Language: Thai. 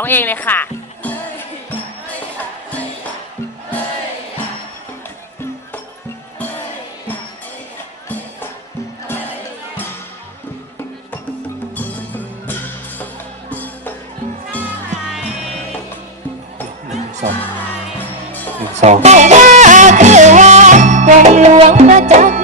องเองเลยค่ะ สองสอง บอกว่าคือว่าองหลวงนะจะ